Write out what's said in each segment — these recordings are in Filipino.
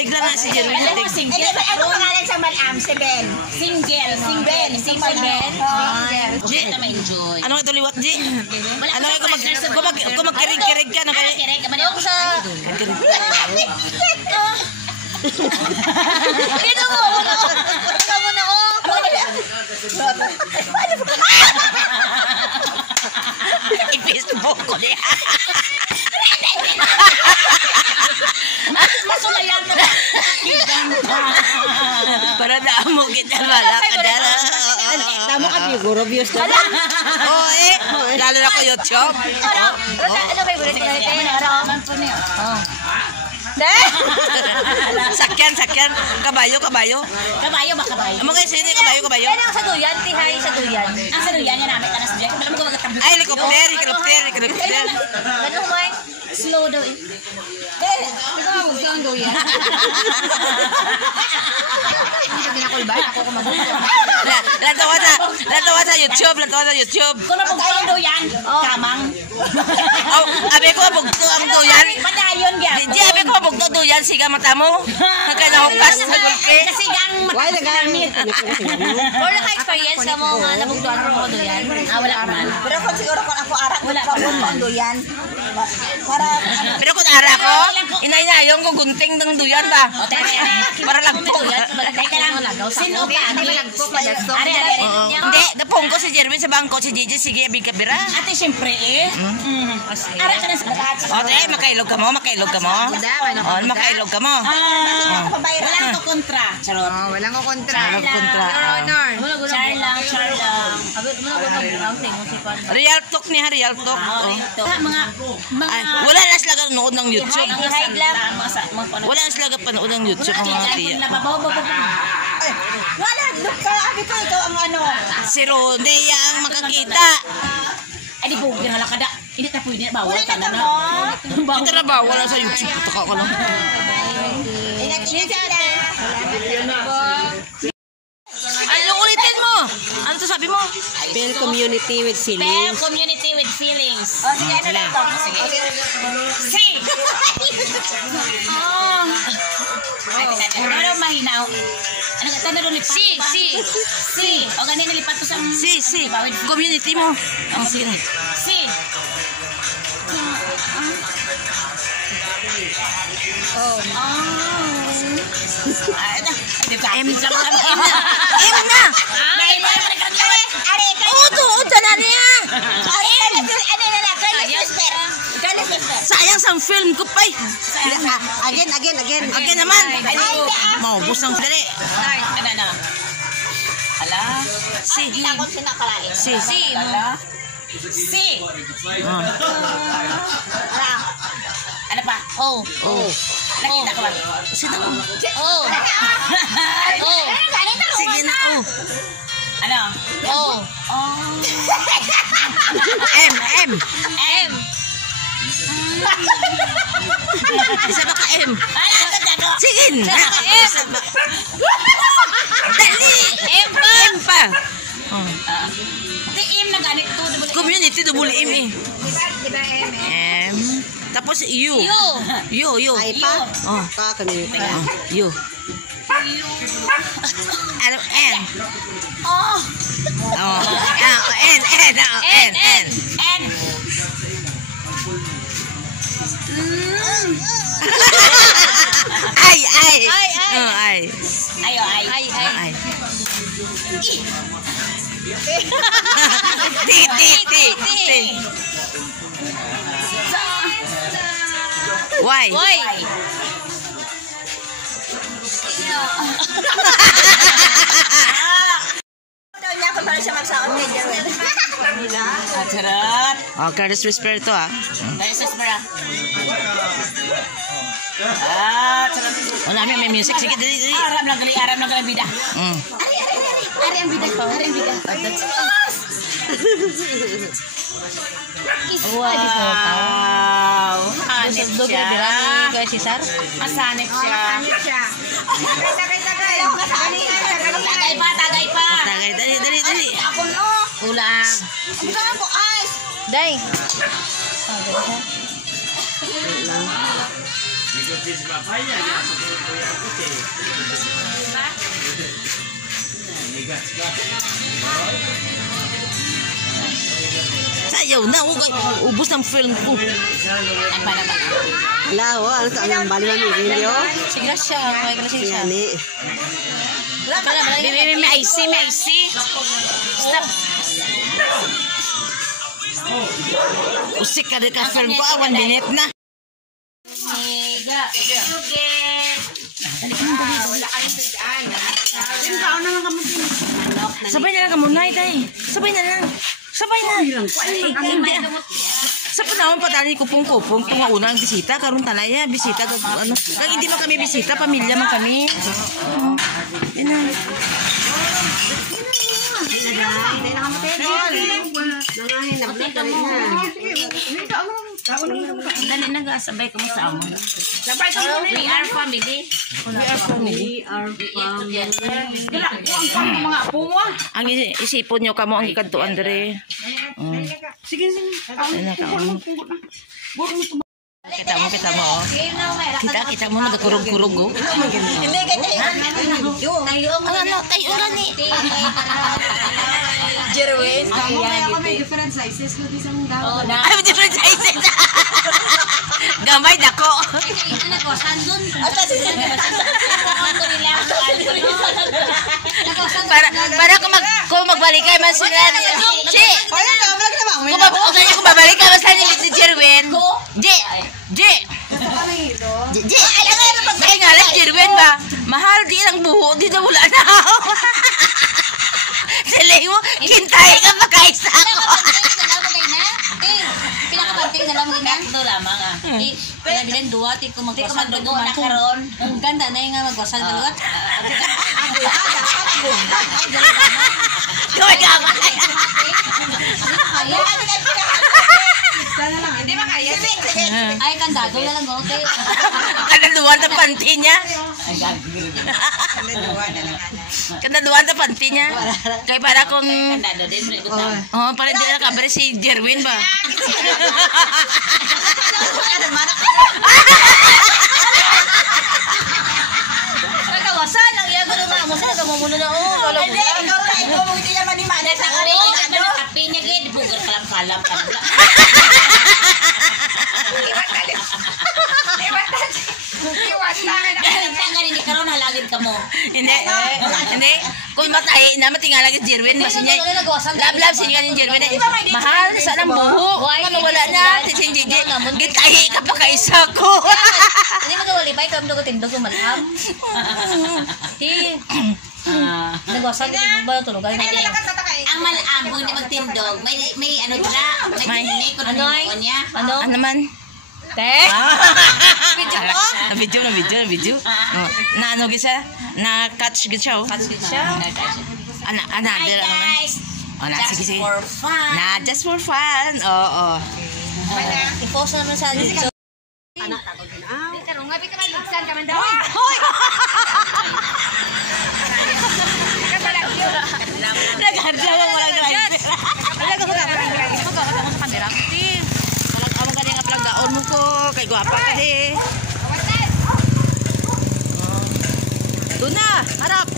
Regla na si Jerwin. Ano pangalan sa Malam? Si Ben. Single. Ano ito liwat, Ji? Ano kung magkirig-kirig ka na kaya? Ako sa... Ito mo! Ito mo na, oh! I-Facebook ko niya. Masulayan mo ba? Para damo kita malak ka dala. Tama ka siguro views ka. Oo eh. Lalo na ko YouTube. Ano favorite ka natin? Sakyan. Kabayo. Kabayo ba? Amo kay sini kabayo. Ano ang sa duyan? Tihay sa duyan. Ang sa duyan niya namin. Tanas duyan. Alam mo kung magkatablo. Ay, helicopter. Ganun mo eh. Slow daw eh. Ikaw ang magkang duyan. Hindi ka ginakulba. Ako kumabuto. Lantawa sa YouTube. Kung napagkang ang duyan, kamang. Oh, abi ko bugto ang duyan. Padayon yan. Di abi ko bugto duyan siga mata mo. Kaya hukas magulke. Kasi gang Why nagamit? or naka-experience ka mo nga nabugtuan mo duyan. Wala ka man. Pero kung siguro kung ako arak Wala ko pa man. ang duyan. Para Pero kung ara ko, inay-inayong ko gunting ng duyan ba? Para lang po. Teka lang. Sino ka? Ari. Hindi, napong ko si Jerwin sa bangko, si Gigi, sige, abig kabira. Ate, siyempre eh. Ara ka na sa lahat. Ote, makailog ka mo. Makailog ka mo. Wala to kontra. Charot. Walang ko kontra. Kontra. Your Honor. Char lang. Real talk niya, real talk. Mga Ay, wala na sila nood ng YouTube. high lang. Wala na sila panood ng YouTube ng mga tiya. wala, abi ko ikaw ang ano. Si Ronde ang makakita. Ay, di po, ginala ka da. Hindi na pwede na bawal ka na na. Ito na ba? Wala sa YouTube. Taka ka lang. Ingat. Ay, ulitin mo. Ano to sabi mo? Build community with feelings. Community with feelings. Sige, ano lang to? Sige. Si! Oh. Pero mahinaw. Ano ka? Tanong lipat. Si! O ganun nilipat ko sa... Si. Community mo. Ang sige. Si! M na. Uto na niya. Sayang sa film ko pa. Again. Again naman. Maubos ng dali. Ala. Si. Ano pa? Oh. Nakita ko ba? Sino? Oh. Sige na. Ano? M. Isa ba ka M? Sige na. Isa ba? Dali. M pa. Di na ganito. Community double M eh. M. Tapos U. Ay pa? Oh. Pa community. U. Ano? N. Oh. N. Ay. Ayo. T. Y. Daw niya kung paano siya magsaot kay Jerwin. Charot. Oh, Carlos Whisper to ah. Dahil sa spera. Charot. Wala may music. Sige, dali. Aram lang gali bida. Ari ang bida ko. Wow. Hanip siya. Masanip siya. Tagay pa. Dali. Ako no. Ulang. Bukan ako ice. Day. Sayaw na, ubos ng film ko. Ay, para ba? Wala, oh. Ano sa ang bali ng video? Sige siya, may klaseng siya. Yani. May IC. Stop. Usik ka ka film ko, 1 minute na. Mega. Sabay na lang ka muna, itay. Sabay na lang. Sabay na. Hindi. Sa panahon pa tani kupong-kupong kung unang bisita karon talaya bisita kag ano. Kag hindi man kami bisita, pamilya man kami. Ina. Dali na ga, sabay ko mo sa amo. Sabay ko mo. We are family. Ang isipon nyo kamo ang ikantuan dire. Sige. Kita mo. Oh. Kita mo nagakurog-kurog oh. Hindi kaya Ano, tayo gani. Jerwin. May different sizes ko isang daw. Ay, different sizes. Gamay dako. Para kung magbalik kay man sila. Si. Kung babalik kay man sila ni Jerwin. J. Ay nga lang Jerwin ba? Mahal di ang buho, di na wala na. Sila mo, kintay ka pa kaisa ko. Pinakabanting na lang din na lamang ah. Kaya bilang duwa, ti ko magwasal do na karon. Ang ganda na yung magwasal dalawa. Gawin ka ba? Hindi ba kaya? Ay, kandado na lang go. Kanaduan na panty niya. Kanaduan na panty niya. Kaya para kung... Kandado din. Oh, para hindi na kabar si Jerwin ba? Nagawasan ang iya gano nga mo sa gamumuno na oh. Hindi, ikaw mo hindi naman ni Manay sa kanya. Kape niya gid bugar kalam-kalam ka. Tanggalin ni karon halagin ka mo. Hindi. Kung matay na matingala kay Jerwin basi niya. Lab siya ni Jerwin. Mahal sa nang buho. Ano wala na si JJ. Gitahi ka pa kaisa ko. Hindi mo gawali pa ikaw mo tindog mo malham. Nagawasan din ba tulugan na din. Ang malabo ni magtindog, may ano dra, may kuno niya. Ano naman? Te. Video. Na ano gisa? Na catch gisa. Catch siya. Ana, Guys. Oh, na sige. For fun. Na just for fun. Oo. I-post naman sa dito. Anak ako din. Karong nga bitaw ligsan ka man daw. Naghandla mo wala driver. Wala ko sa camera. Walang amo ka nga plang gaon mo ko. Kay guwapa ka di. Doon na, harap.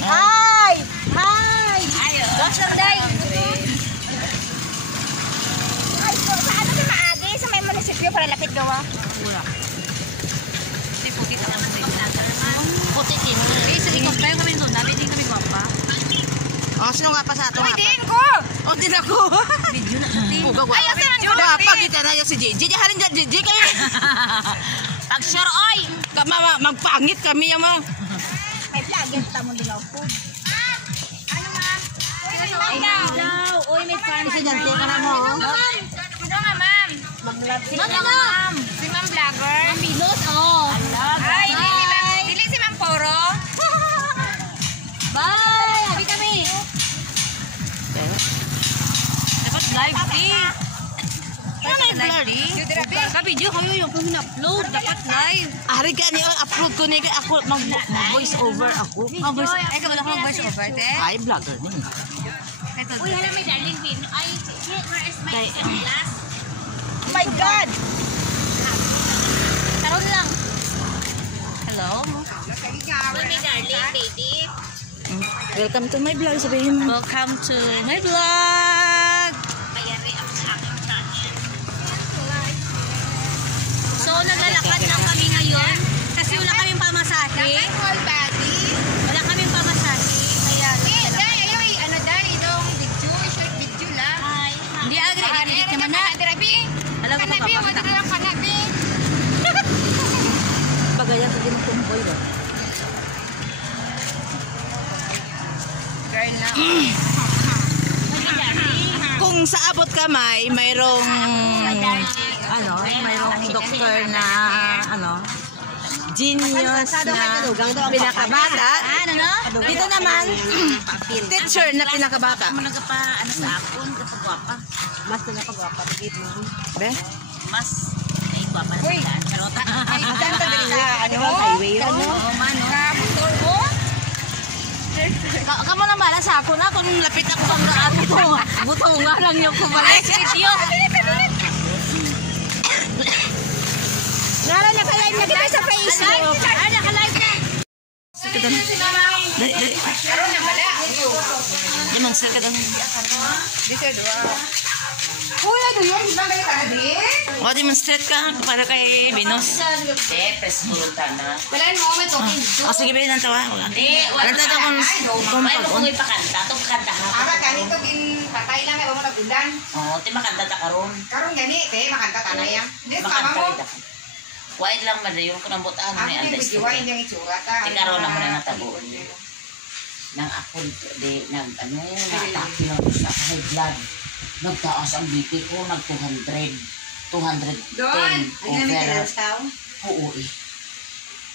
Hi! Ay, so, sa ano ka maagi? Sa may munisipyo para lapit gawa? Puti din. Sa likod tayo kami doon. Nabi din kami guwapa. Oh, sino nga pa sa ato nga pa? Din ko! Oh, din ako. Video na. Puga guwapa. Ayaw sa nang Guwapa kita na yung si JJ. Harin dyan, JJ kayo. Pag sure oy. Magpangit kami yung mga. May plugin pa mo din ako. Ano ma? Daw. Oy, may fan. Presidente ka na mo. Ano nga ma'am? Ma'am. Si ma'am vlogger. Ang bilos oh. Ay, dili si ma'am Poro. Bye. Habi kami. Dapat live eh. Ano may blurry? Ka-video kayo yung kung in-upload. Dapat live. Ari ka niyo, upload ko niya. Ako, mag-voice over ako. Ay, kabala ko mag-voice over, te. Ay, vlogger niya. Uy, hala may darling pin. Ay, where is my glass? Oh my God! Karon lang. Hello? Uy, may darling, baby. Welcome to my vlog. Sabihin mo. Welcome to my vlog! Mayari ang sa aking touch. So, naglalakad lang kami ngayon. Kasi wala kaming pamasahe. Whole body. Wala kaming pamasahe. Kaya, Day, ay, ano day, itong video, short video lang. hi. Hindi agri, edit naman na. Kanabi. Alam ko Kanabi, pa, wala lang kanabi. Bagaya ka din ng tumboy ba? Girl na. Kung sa abot kamay, mayroong mayroong doktor na genius na pinakabata. Dito naman, teacher na pinakabata. Ano ka pa, ano sa akon, kapagwapa. Mas na napagwapa. Be? Mas, ay, gwapa na sa daan. Karota. Ay, ganda din sa, ano? Highway yun. Oo, mano. Motor mo? Kamu na mala sa ako na kung lapit ako pang ano ko. Buto nga lang yung kumalik. Video. Ngara naka-live na kita sa Facebook. Naka-live na. Dali. Karoon na bala. Yan ang sir ka doon. Dito, dua. Kuya, do yun? Di ba kayo kanabi? O, demonstrate ka para kay Venus. Press kuruntan na. Wala mo, may talking. O, sige ba yun ang tawa? Hindi, wala Ang tawa kung May mo kung ipakanta. Itong kanta ha. Ama, ganito din patay lang, may matagulan. Oo, ti makanta ta karon. Karoon gani, te, makanta tanay yan. Hindi, sama Makanta mo. ita. Wait lang man yung kunambutan Ako ni yung Andes. video, hindi yung itsura ta. Ti karon ako na natabuon. Nang ako di natake lang sa high blood. Nagtaas ang BP ko, nag 200. 210 Ay, over. tao. Oo eh.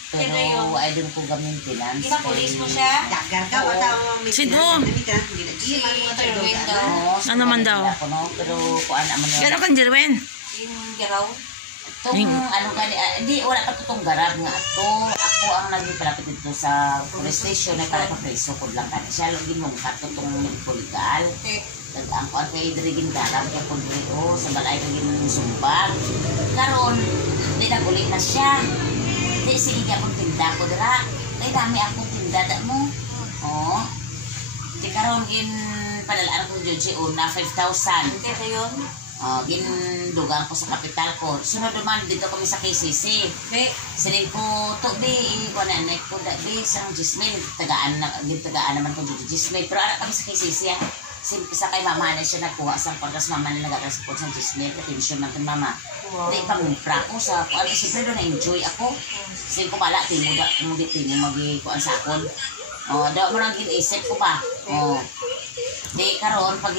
Pero ay doon ko gamin finance. Kinapulis mo siya? Dagar ka, wata mo. Sino? Ano man daw? Pero kuan naman yun. Gano'n kang Jerwen? Itong ano gani, hindi, wala pa itong garab nga ito. Ako ang naging palapit dito sa police station ay para pa-preso ko lang kani. Siya lang ginungkat itong medical legal. Ang kuan kay dirigin garab kaya kung dito sa balay naging sumbag. Karon, di naguli na siya. Di sige akong tinda ko dira. Kay dami akong tinda da mo. Oo. Di karon gin padalaan ko judge una 5,000. Hindi ba yun? Gindugang ko sa kapital ko. Sunod naman dito kami sa KCC. Sining ko to di ko na ko da di sang Gismil tagaan naman ko dito Gismil pero anak kami sa KCC. Sa kay mama na siya nagkuha sa pagkas mama na nagkakasipot sa Gismil attention man kan mama. Di pangupra ko sa kuan siyempre do na enjoy ako. Sin ko bala timo da mo di timo magi kuan sa akon. Da mo nang ginisip ko ba. Di karon pag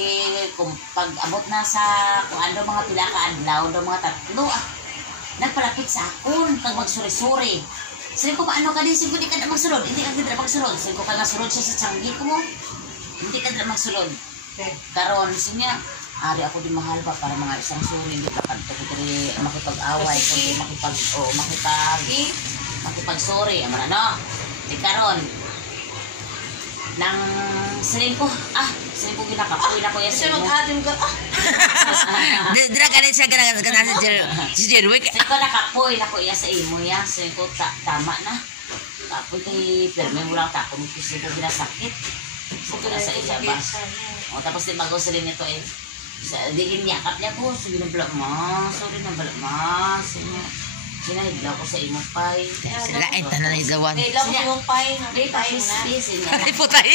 abot na sa kung ano mga pila ka adlaw do mga tatlo nagpalapit sa akon kag magsuri-suri. Sin ko paano ka di sin ko di ka magsulod, hindi ka gid magsulod. Sin ko ka nasulod siya sa tiyanggi ko mo. Hindi ka magsulod. Karon sin niya ari ako di mahal ba para mga isang suri di ka kadto ko diri makipag-away kundi makipag-sorry amana no. Di karon nang siling ko ginakapoy na ko yan sa imo. Dira ka rin siya si Jerwen. Siling ko nakapoy na ko yan sa imo yan. Siling ko tama na. Kapoy kay perme mo lang takong siling ko ginasakit. Siling ko nasa iya ba. Tapos din magaw siling nito eh. Di inyakap niya ko. Sige na balak ma. Sorry na balak ma. Sinahidlaw ko sa imo pay. Sila ay tanan na idlawan. Hidlaw ko sa imo pay. Di pay. Ay putay.